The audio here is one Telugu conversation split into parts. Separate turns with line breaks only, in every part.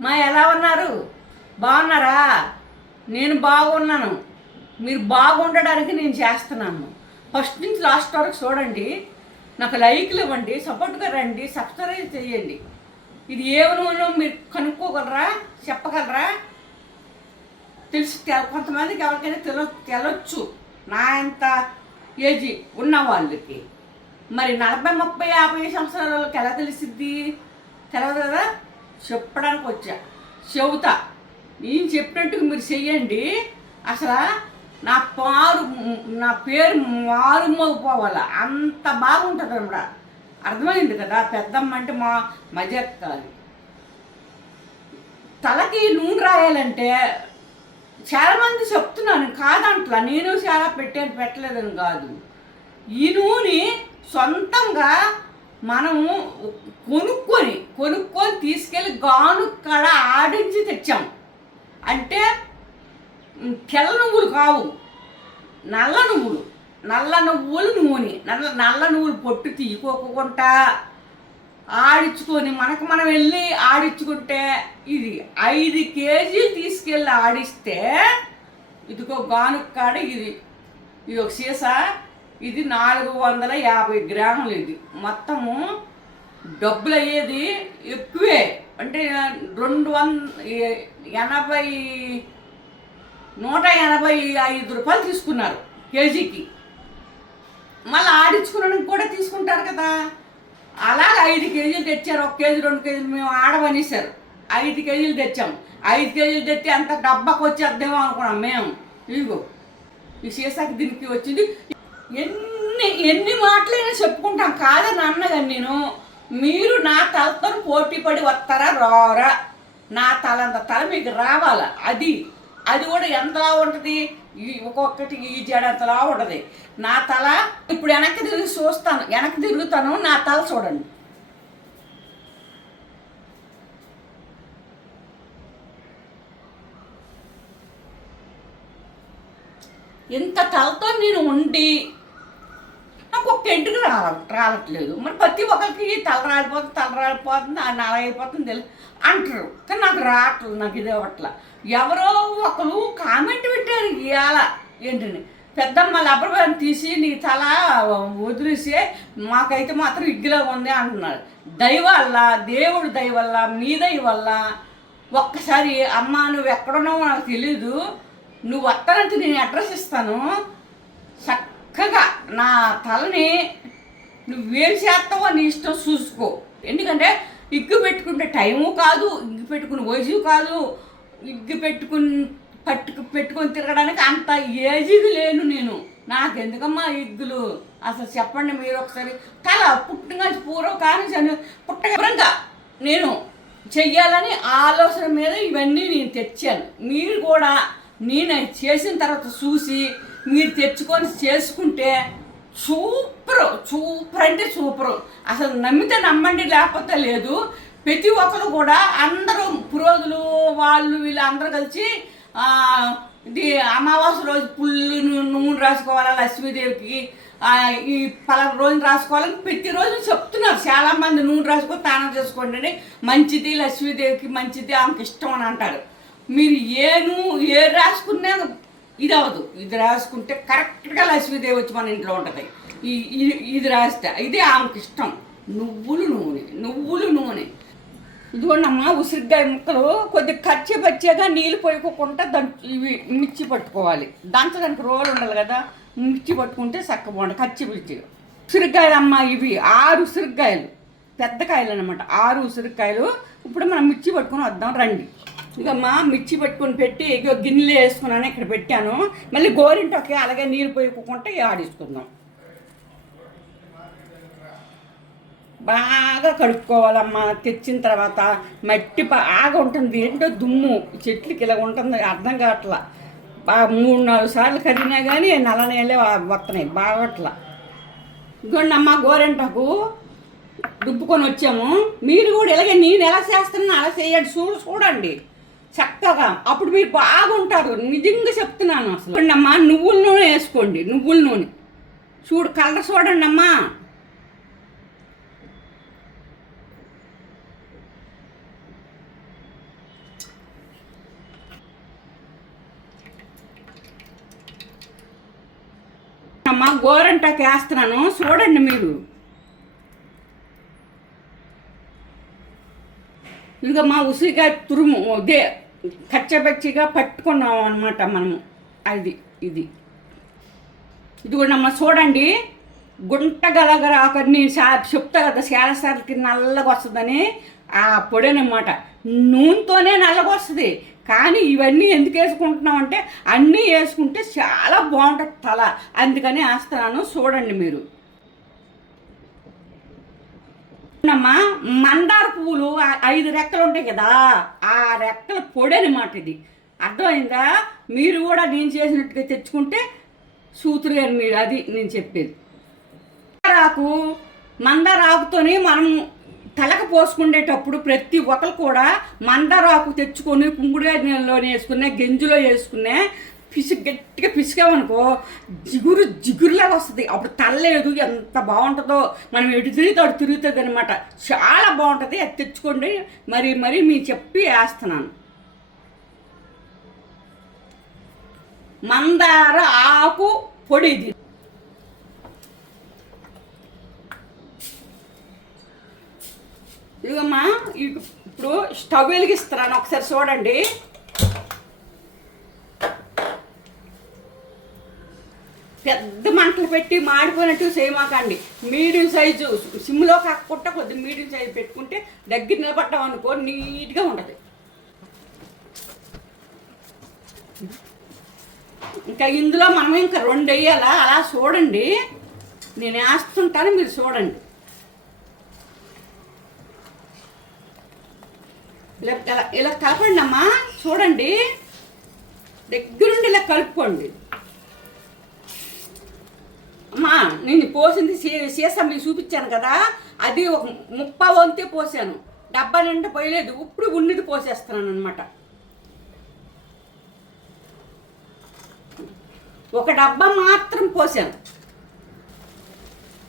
మా ఎలా ఉన్నారు? బాగున్నారా? నేను బాగున్నాను. మీరు బాగుండడానికి నేను చేస్తున్నాను. ఫస్ట్ నుంచి లాస్ట్ వరకు చూడండి. నాకు లైక్లు ఇవ్వండి సపోర్ట్గా రండి సబ్స్క్రైబ్ చేయండి. ఇది ఏ నూనె మీరు కనుక్కోగలరా? చెప్పగలరా? తెలుసు. కొంతమందికి ఎవరికైనా తెల తెలొచ్చు. నా ఎంత ఏజీ ఉన్న వాళ్ళకి. మరి నలభై ముప్పై యాభై సంవత్సరాల వాళ్ళకి ఎలా తెలిసిద్ది? తెలవదు? కదా చెప్పడానికి వచ్చా చెబుతా. నేను చెప్పినట్టుగా మీరు చెయ్యండి. అసలు నా పారు నా పేరు మారుమోగిపోవాలి. అంత బాగుంటుంది అన్నమాట అర్థమైంది కదా పెద్దమ్మ అంటే మా మజాక్ తలకి నూనె రాయాలంటే చాలామంది చెప్తున్నాను కాదంట్లా. నేను చాలా పెట్టాను పెట్టలేదని కాదు. ఈ నూనె సొంతంగా మనము కొనుక్కొని కొనుక్కొని తీసుకెళ్ళి గాను కళ ఆడించి తెచ్చాం. అంటే తెల్ల నువ్వులు కావు. నల్ల నువ్వులు. నల్ల నువ్వులు నూనె. నల్ల నల్ల నువ్వులు పొట్టు తీయకోకుండా ఆడించుకొని మనకు మనం వెళ్ళి ఆడించుకుంటే ఇది ఐదు కేజీలు తీసుకెళ్ళి ఆడిస్తే ఇదిగో గానుక కాడ ఇది. ఇది ఒక సీసా. ఇది నాలుగు వందల యాభై గ్రాములు ఇది. మొత్తము డబ్బులు అయ్యేది ఎక్కువే. అంటే రెండు వంద ఎనభై నూట ఎనభై ఐదు రూపాయలు తీసుకున్నారు కేజీకి. మళ్ళీ ఆడించుకున్నానికి కూడా తీసుకుంటారు కదా. అలా ఐదు కేజీలు తెచ్చారు. ఒక కేజీ రెండు కేజీలు మేము ఆడమనేసారు ఐదు కేజీలు తెచ్చాం. ఐదు కేజీలు తెచ్చి అంత డబ్బాకి వచ్చేద్దామో అనుకున్నాం మేము. ఇదిగో ఈ సీసాకి దీనికి వచ్చింది. ఎన్ని ఎన్ని మాటలైనా చెప్పుకుంటాం. కాదని అన్నదని నేను మీరు నా తలతో పోటీ పడి వస్తారా రారా? నా తలంత తల మీకు రావాలా? అది అది కూడా ఎంతలా ఉంటుంది? ఈ ఒక్కొక్కటి ఈ జడంతలా ఉంటుంది. నా తల ఇప్పుడు వెనక్కి తిరిగి చూస్తాను. వెనక్కి తిరుగుతాను నా తల చూడండి. ఇంత తలతో నేను ఉండి నాకు ఒక్క ఎంటుకు రాల రావట్లేదు మరి ప్రతి ఒక్కరికి తల రాలిపోతుంది తల రాలిపోతుంది ఆ నల అయిపోతుంది అంటారు. కానీ నాకు రావట్లేదు నాకు ఇది అవ్వట్ల. ఎవరో ఒకరు కామెంట్ పెట్టారు ఇవాళ ఏంటని. పెద్దమ్మ లబ్బర్ తీసి నీ తల వదిలేసి మాకైతే మాత్రం ఇగ్గిలా ఉంది అంటున్నారు. దయవల్ల దేవుడు దయవల్ల మీ దయవల్ల ఒక్కసారి అమ్మ నువ్వు ఎక్కడున్నావో నాకు తెలీదు. నువ్వు వస్తానంటే నేను అడ్రస్ ఇస్తాను. చక్కగా నా తలని నువ్వేం చేస్తావో నీ ఇష్టం చూసుకో. ఎందుకంటే ఇగ్గు పెట్టుకుంటే టైము కాదు ఇగ్గు పెట్టుకుని వయసు కాదు. ఇగ్గు పెట్టుకుని పట్టుకు పెట్టుకొని తిరగడానికి అంత ఏజీది లేను నేను. నాకెందుకమ్మా ఇగ్గులు? అసలు చెప్పండి మీరు ఒకసారి. తల పుట్టిన పూర్వకాలం చని పుట్టగా నేను చెయ్యాలని ఆలోచన మీద ఇవన్నీ నేను తెచ్చాను. మీరు కూడా నేను చేసిన తర్వాత చూసి మీరు తెచ్చుకొని చేసుకుంటే సూపర్ సూపర్ అంటే సూపర్. అసలు నమ్మితే నమ్మండి లేకపోతే లేదు. ప్రతి ఒక్కరు కూడా అందరూ పురోధులు వాళ్ళు వీళ్ళు అందరూ కలిసి ఇది అమావాస్య రోజు పుల్లు నూనె రాసుకోవాలా లక్ష్మీదేవికి. ఈ పలానా రోజు రాసుకోవాలని ప్రతిరోజు చెప్తున్నారు. చాలామంది నూనె రాసుకొని తానం చేసుకోండి మంచిది లక్ష్మీదేవికి మంచిది ఆమెకి ఇష్టం అని అంటారు. మీరు ఏ నూ ఏ రాసుకున్నా ఇది అవదు ఇది రాసుకుంటే కరెక్ట్గా లక్ష్మీదేవి వచ్చి మన ఇంట్లో ఉంటుంది. ఈ ఇది రాస్తే ఇది ఆమెకి ఇష్టం. నువ్వులు నూనె నువ్వులు నూనె. ఇదిగోండమ్మా ఉసిరికాయ ముక్కలు కొద్దిగా కచ్చి పచ్చేగా నీళ్ళు పోయకుండా దాని ఇవి మిర్చి పట్టుకోవాలి. దంచడానికి రోలు ఉండాలి కదా మిర్చి పట్టుకుంటే చక్క బాగుంటుంది. కచ్చి మిర్చి. ఉసిరికాయలు అమ్మ ఇవి ఆరు ఉసిరికాయలు పెద్ద కాయలు అనమాట ఆరు ఉసిరికాయలు ఇప్పుడు మనం మిర్చి పట్టుకొని వద్దాం రండి. ఇకమ్మా మిర్చి పట్టుకొని పెట్టి ఇక గిన్నెలు వేసుకున్నాను ఇక్కడ పెట్టాను. మళ్ళీ గోరింటకి అలాగే నీళ్ళు పోయికుంటే ఆడించుకుందాం బాగా కడుక్కోవాలమ్మా. తెచ్చిన తర్వాత మట్టి బాగా ఉంటుంది. ఏంటో దుమ్ము. చెట్లకి ఇలా ఉంటుంది. అర్థం కావట్లా. బాగా మూడు నాలుగు సార్లు కడిగినా కానీ నల్ల నేలే వస్తున్నాయి బాగట్లా. ఇదిగోండి అమ్మ గోరెంటకు దుబ్బుకొని వచ్చాము. మీరు కూడా ఇలాగే నేను ఎలా చేస్తున్నా అలా చేయండి. చూడు చూడండి. చక్కగా. అప్పుడు మీరు బాగుంటారు. నిజంగా చెప్తున్నాను అసలు. అమ్మా నువ్వుల నూనె వేసుకోండి నువ్వుల నూనె. చూడు కలర్ చూడండి అమ్మా. అమ్మా గోరంటాకి వేస్తున్నాను. చూడండి మీరు. ఇంకా మా ఉసిరికాయ తురుము దే కచ్చబచ్చిగా పట్టుకున్నాం అనమాట మనము. అది ఇది. ఇది కూడా అమ్మ చూడండి. గుంట గలగర నేను చెప్తా కదా శాలసార్లకి నల్లగా వస్తుందని. ఆ పొడనమాట. నూనెతోనే నల్లగా వస్తుంది. కానీ ఇవన్నీ ఎందుకు వేసుకుంటున్నాం అంటే అన్నీ వేసుకుంటే చాలా బాగుంటుంది తల. అందుకని వేస్తున్నాను. చూడండి మీరు. అమ్మా మందార పువ్వులు ఐదు రెక్కలు ఉంటాయి కదా ఆ రెక్కల పొడి అనమాట ఇది. అర్థమైందా? మీరు కూడా నేను చేసినట్టుగా తెచ్చుకుంటే సూతురు గారు మీరు అది నేను చెప్పేది. మందారాకు మందారాకుతోని మనం తలకు పోసుకునేటప్పుడు ప్రతి ఒక్కరు కూడా మందారాకు తెచ్చుకొని కుంగుడుగా నీళ్ళలో వేసుకునే గెంజులో వేసుకునే పిసి గట్టిగా పిసికామనుకో జిగురు జిగురులాగా వస్తుంది. అప్పుడు తల్లేదు ఎంత బాగుంటుందో మనం ఎటు తిరిగితే అటు తిరుగుతుంది అనమాట చాలా బాగుంటుంది అది తెచ్చుకోండి. మరి మరి మీ చెప్పి వేస్తున్నాను. మందార ఆకు పొడి ఇది. ఇదిగమ్మా ఇప్పుడు స్టవ్ వెలిగిస్తున్నాను. ఒకసారి చూడండి. పెద్ద మంటలు పెట్టి మాడిపోయినట్టు చేయమాకండి మీడియం సైజు సిమ్లో కాకుండా కొద్దిగా మీడియం సైజు పెట్టుకుంటే దగ్గర నిలబడ్డాం అనుకో నీట్గా ఉంటుంది. ఇంకా ఇందులో మనం ఇంకా రెండు వేయాలా? అలా చూడండి. నేను వేస్తుంటాను మీరు చూడండి. ఇలా ఇలా- ఇలా కలపండి అమ్మా చూడండి. దగ్గరుండి ఇలా కలుపుకోండి. నేను పోసింది సీసం సీసా మీకు చూపించాను కదా అది ఒక ముప్పై వంతే పోసాను. డబ్బా నిండా పోయలేదు ఇప్పుడు ఉన్నది పోసేస్తున్నాను అనమాట ఒక డబ్బా మాత్రం పోసాను.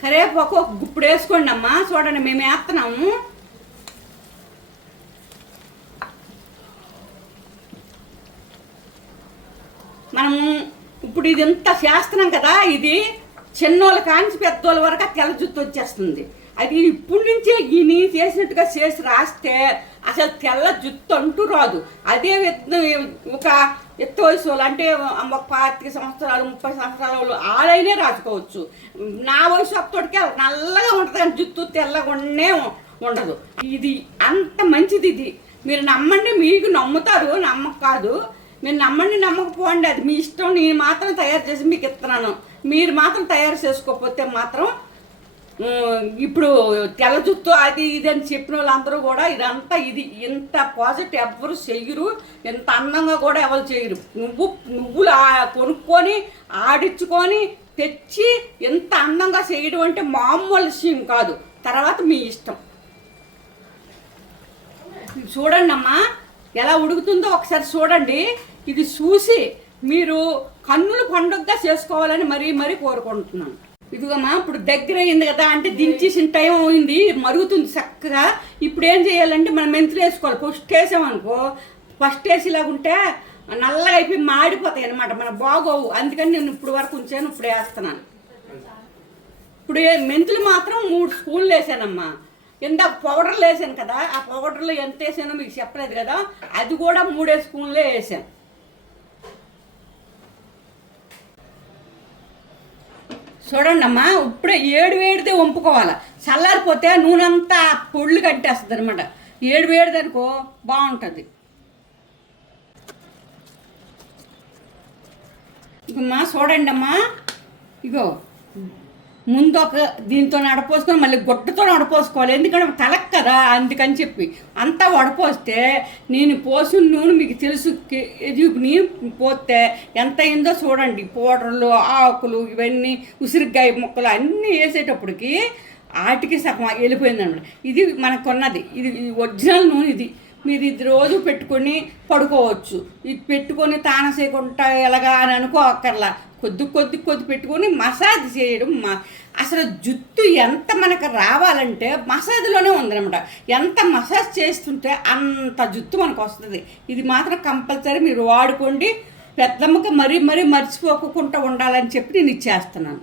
కరివేపాకు ఒక గుప్పుడు వేసుకోండి అమ్మా చూడండి మేము వేస్తున్నాము. మనము ఇప్పుడు ఇది ఇంత చేస్తున్నాం కదా ఇది. చిన్నోళ్ళ కాంచి పెద్దోళ్ళ వరకు తెల్ల జుత్తు వచ్చేస్తుంది. అది ఇప్పుడు నుంచే ఈ నీ చేసినట్టుగా చేసి రాస్తే అసలు తెల్ల జుత్తు అంటూ రాదు. అదే ఒక ఎత్తు వయసు వాళ్ళు అంటే ఒక పాతిక సంవత్సరాలు ముప్పై సంవత్సరాల వాళ్ళు ఆడైనే రాసుకోవచ్చు. నా వయసు అప్పటికే నల్లగా ఉంటుంది కానీ జుత్తు తెల్లగా ఉండదు. ఇది అంత మంచిది ఇది. మీరు నమ్మండి మీకు నమ్ముతారు నమ్మక కాదు. మీరు నమ్మండి నమ్మకపోండి అది మీ ఇష్టం నేను మాత్రం తయారు చేసి మీకు ఇస్తున్నాను. మీరు మాత్రం తయారు చేసుకోకపోతే మాత్రం ఇప్పుడు తెల్ల జుత్తు అది ఇది అని చెప్పిన వాళ్ళందరూ కూడా ఇదంతా ఇది ఇంత పాజిటివ్ ఎవ్వరు చెయ్యరు ఇంత అందంగా కూడా ఎవరు చేయరు నువ్వు నువ్వులు కొనుక్కొని ఆడించుకొని తెచ్చి ఇంత అందంగా చేయడం అంటే మామూలు విషయం కాదు. తర్వాత మీ ఇష్టం. చూడండి అమ్మా ఎలా ఉడుకుతుందో ఒకసారి చూడండి. ఇది చూసి మీరు కన్నులు పండుగగా చేసుకోవాలని మరీ మరీ కోరుకుంటున్నాను. ఇదిగమ్మా ఇప్పుడు దగ్గర అయింది కదా అంటే దించేసిన టైం అయింది మరుగుతుంది చక్కగా. ఇప్పుడు ఏం చేయాలంటే మనం మెంతులు వేసుకోవాలి. ఫస్ట్ వేసామనుకో ఫస్ట్ వేసేలాగా ఉంటే నల్లగా అయిపోయి మాడిపోతాయి అనమాట మన బాగోవు. అందుకని నేను ఇప్పుడు వరకు ఉంచాను ఇప్పుడు వేస్తున్నాను. ఇప్పుడు మెంతులు మాత్రం మూడు స్పూన్లు వేసానమ్మా. ఇందాక పౌడర్లు వేసాను కదా ఆ పౌడర్లో ఎంత వేసానో మీకు చెప్పలేదు కదా అది కూడా మూడే స్పూన్లే వేసాను. చూడండి అమ్మా ఇప్పుడే ఏడు వేడితే వంపుకోవాలి. చల్లారిపోతే నూనె అంతా పొళ్ళు కట్టేస్తుంది అనమాట ఏడు వేడిది అనుకో బాగుంటుంది. ఇగమ్మా చూడండి అమ్మా ఇగో ముందు ఒక దీంతో నడపోసుకొని మళ్ళీ గుడ్డతో నడపోసుకోవాలి ఎందుకంటే తలకు కదా అందుకని చెప్పి. అంతా వడపోస్తే నేను పోసిన నూనె మీకు తెలుసు నేను పోతే ఎంత అయిందో చూడండి. పౌడర్లు ఆకులు ఇవన్నీ ఉసిరికాయ ముక్కలు అన్నీ వేసేటప్పటికి ఆటికి సగం వెళ్ళిపోయిందనమాట. ఇది మనకున్నది. ఇది ఒరిజినల్ నూనె ఇది. మీరు ఇది రోజు పెట్టుకొని పడుకోవచ్చు. ఇది పెట్టుకొని తాన చేయకుండా ఎలాగా అని అనుకో అక్కర్లా కొద్ది కొద్ది కొద్ది పెట్టుకొని మసాజ్ చేయడం మా అసలు జుట్టు ఎంత మనకు రావాలంటే మసాజ్లోనే ఉందనమాట ఎంత మసాజ్ చేస్తుంటే అంత జుత్తు మనకు వస్తుంది. ఇది మాత్రం కంపల్సరీ మీరు వాడుకోండి. పెద్దమ్మకి మరీ మరీ మర్చిపోకుండా ఉండాలని చెప్పి నేను ఇచ్చేస్తున్నాను